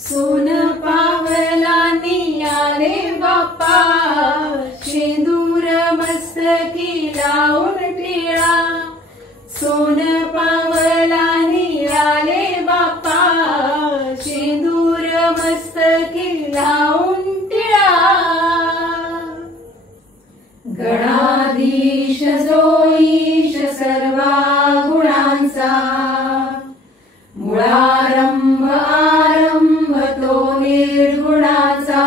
सोन पावलांनी आले बाप्पा, शेंदूर मस्तकी लावून टिळा. सोन पावलांनी आले बाप्पा, शेंदूर मस्तकी लावून टिळा. गणाधीश जो ईश सर्वा गुणांचा, मुळारंभ आरंभ तो निर्गुणाचा.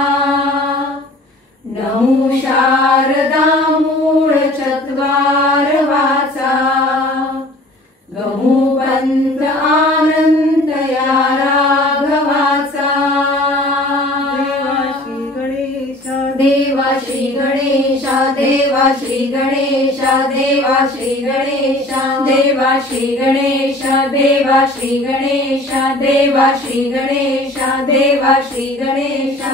नमो शारदा मूळ चत्वार वाचा, गमू पंत आनंद या राघवाचा. देवा श्री गणेशा, देवा श्री गणेशा, देवा श्री गणेशा, देवा श्री गणेशा, देवा श्री गणेशा, देवा श्री गणेशा, देवा श्री गणेशा.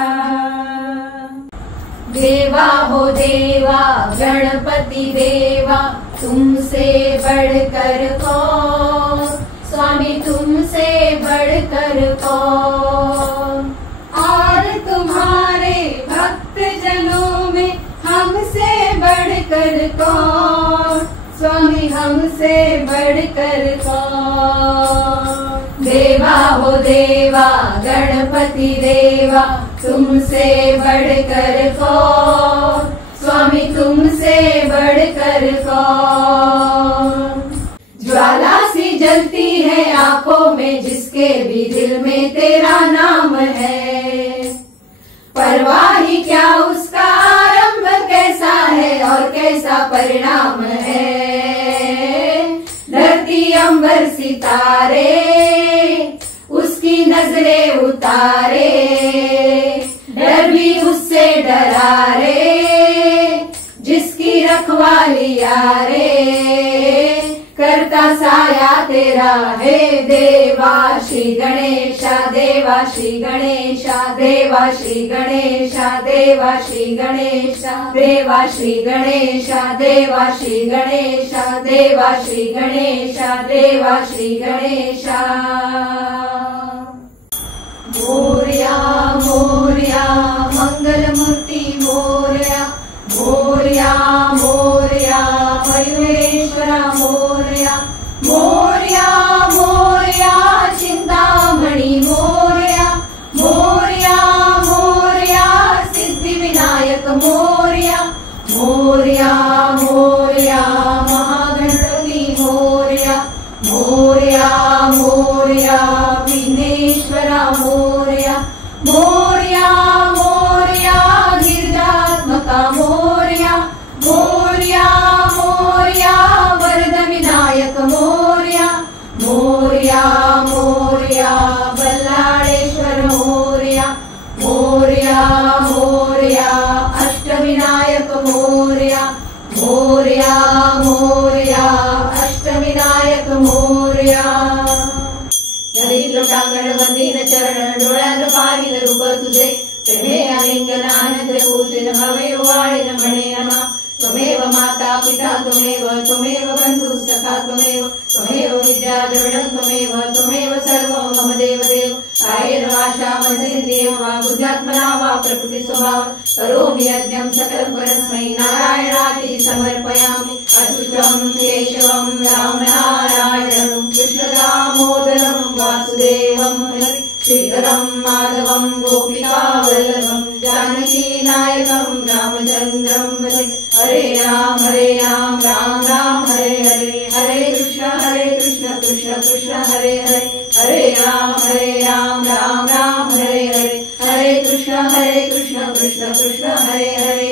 देवा हो देवा गणपति देवा, तुमसे बढ़कर कौन, स्वामी तुमसे बढ़कर कौन. और तुम्हारे भक्त जनों में हमसे बढ़कर कौन, स्वामी हमसे बढ़कर कौन. देवा हो देवा गणपति देवा, तुमसे बढ़कर कौन, स्वामी तुमसे बढ़कर कौन. ज्वाला सी जलती है आंखों में, जिसके भी दिल में तेरा नाम है. परवाह ही क्या उसका आरंभ कैसा है और कैसा परिणाम है. धरती अंबर सितारे उसकी नजरें उतारे, डर भी उससे डरा रे, जिसकी रखवाली यारे. करता साया तेरा है देवा श्री गणेशा, देवा श्री गणेशा, देवा श्री गणेशा, देवा श्री गणेशा, देवा श्री गणेशा, देवा श्री गणेशा, देवा श्री गणेशा, देवा श्री गणेशा. मोरया मोरया मंगल मूर्ति मोरया, मोरया मोरया मयूरेश्वरा मोरया. मोरया मोरया चिंतामणि मोरया, मोरया मोरया सिद्धि विनायक मोरया. मोरया मोरया महागणपति मोरया, मोरया मोरया विघ्नेश्वरा मोरया. मोरया मोरया गिरिजात्मका मोरया, मोरया मोरया वरद विनायक मोरया. मोरया मोरया बल्लाळेश्वर मोरया, मोरया मोरया अष्टविनायक मोरया. मोरया मोरया अष्टविनायक मोरया. दरिद्र टांगण वंदीन चरण, डोळ्यात पाहिल रूप तुझे. प्रेमे आलिंगन आनंद पूजन, भवे वाळीन म्हणे नमा. त्वमेव माता पिता त्वमेव, त्वमेव बंधु सखा त्वमेव, त्वमेव विद्या द्रविणं त्वमेव, त्वमेव सर्वं मम देवदेव. कायेन वाचा मनसेन्द्रियं वा बुद्ध्यात्मना वा प्रकृति स्वभाव, करोमि यज्ञं सकलं परस्मै नारायणाति समर्पयामि. अच्युतं केशवं राम नारायणं कृष्णदामोदरं वासुदेवं हरि, श्रीधरं माधवं गोपिकावल्लभं, जानकी नायकं रामचन्द्रं भजे. हरे राम राम राम हरे हरे, हरे कृष्ण कृष्ण कृष्ण हरे हरे. हरे राम राम राम हरे हरे, हरे कृष्ण कृष्ण कृष्ण हरे हरे.